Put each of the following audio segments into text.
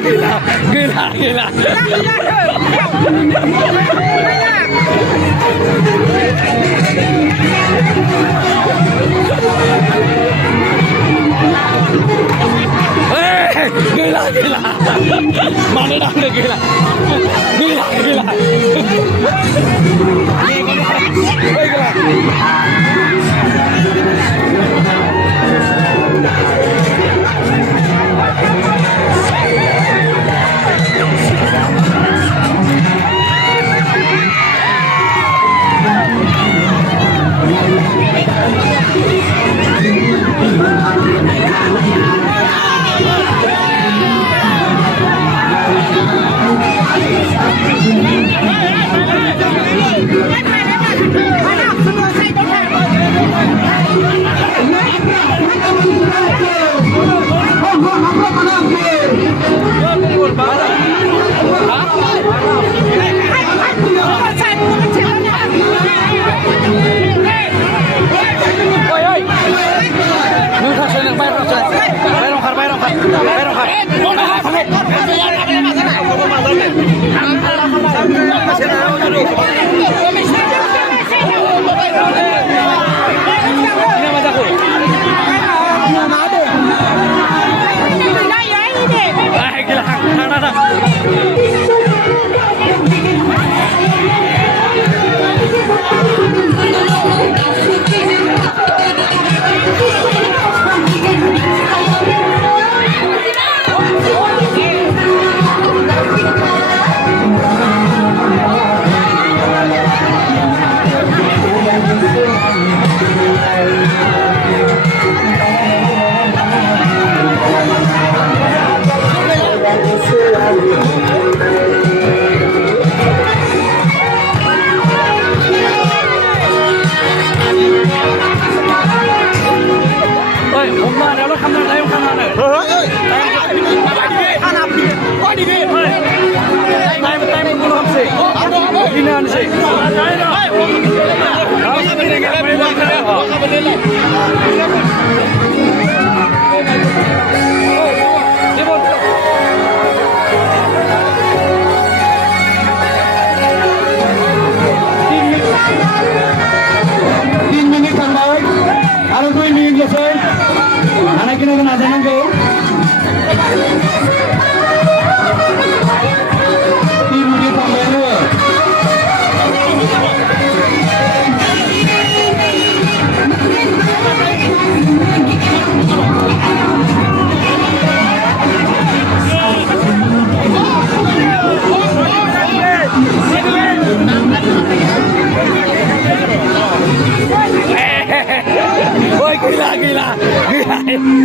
gila. Gila. Mana dah gila. Gila.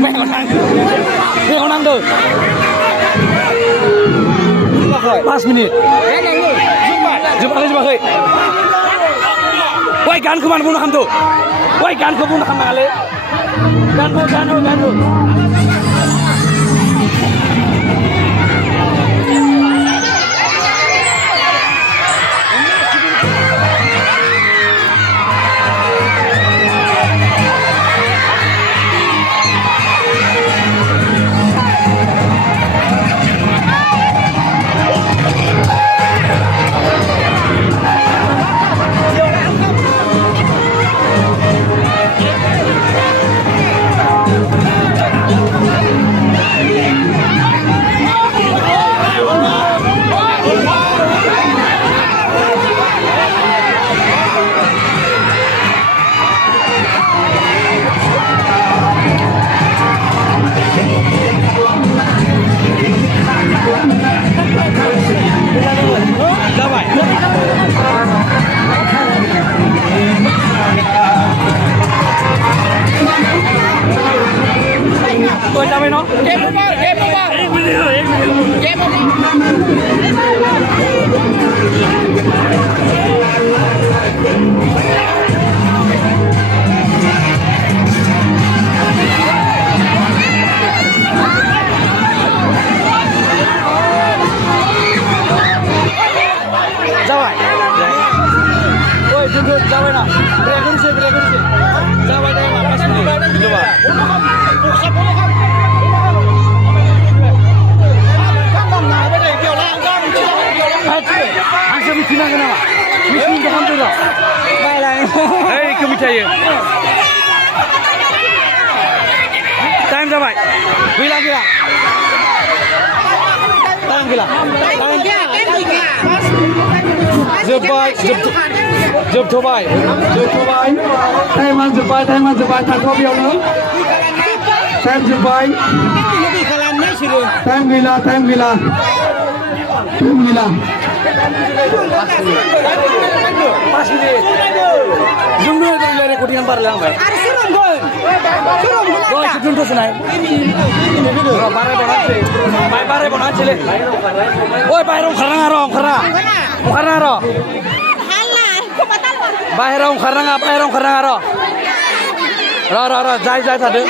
Mấy con ăn được. 5 menit. Jumpa khơi. Woi gan kemana bunuh kamu? Woi gan ke bunuh kamu ale? Gan bu. Tôi cho mày nó. Game Dawaj. Oj, dawaj na. Bregun się. Dawaj, pas ini. Coba. जाबाय गैला गैला टाइम गैला जोब्बाय जोबथ'बाय टाइमा जोब्बाय थाथ' बेयावनो टाइम जोब्बाय टाइम गैला जोंनो रेकर्डिं बारलाय आंबाय दोनथ'सोनाय बारायबावनांसैलै ओइ बाहेरायाव ओंखारनाङा र' बाहेरायाव ओंखारनाङा र' जाय थादों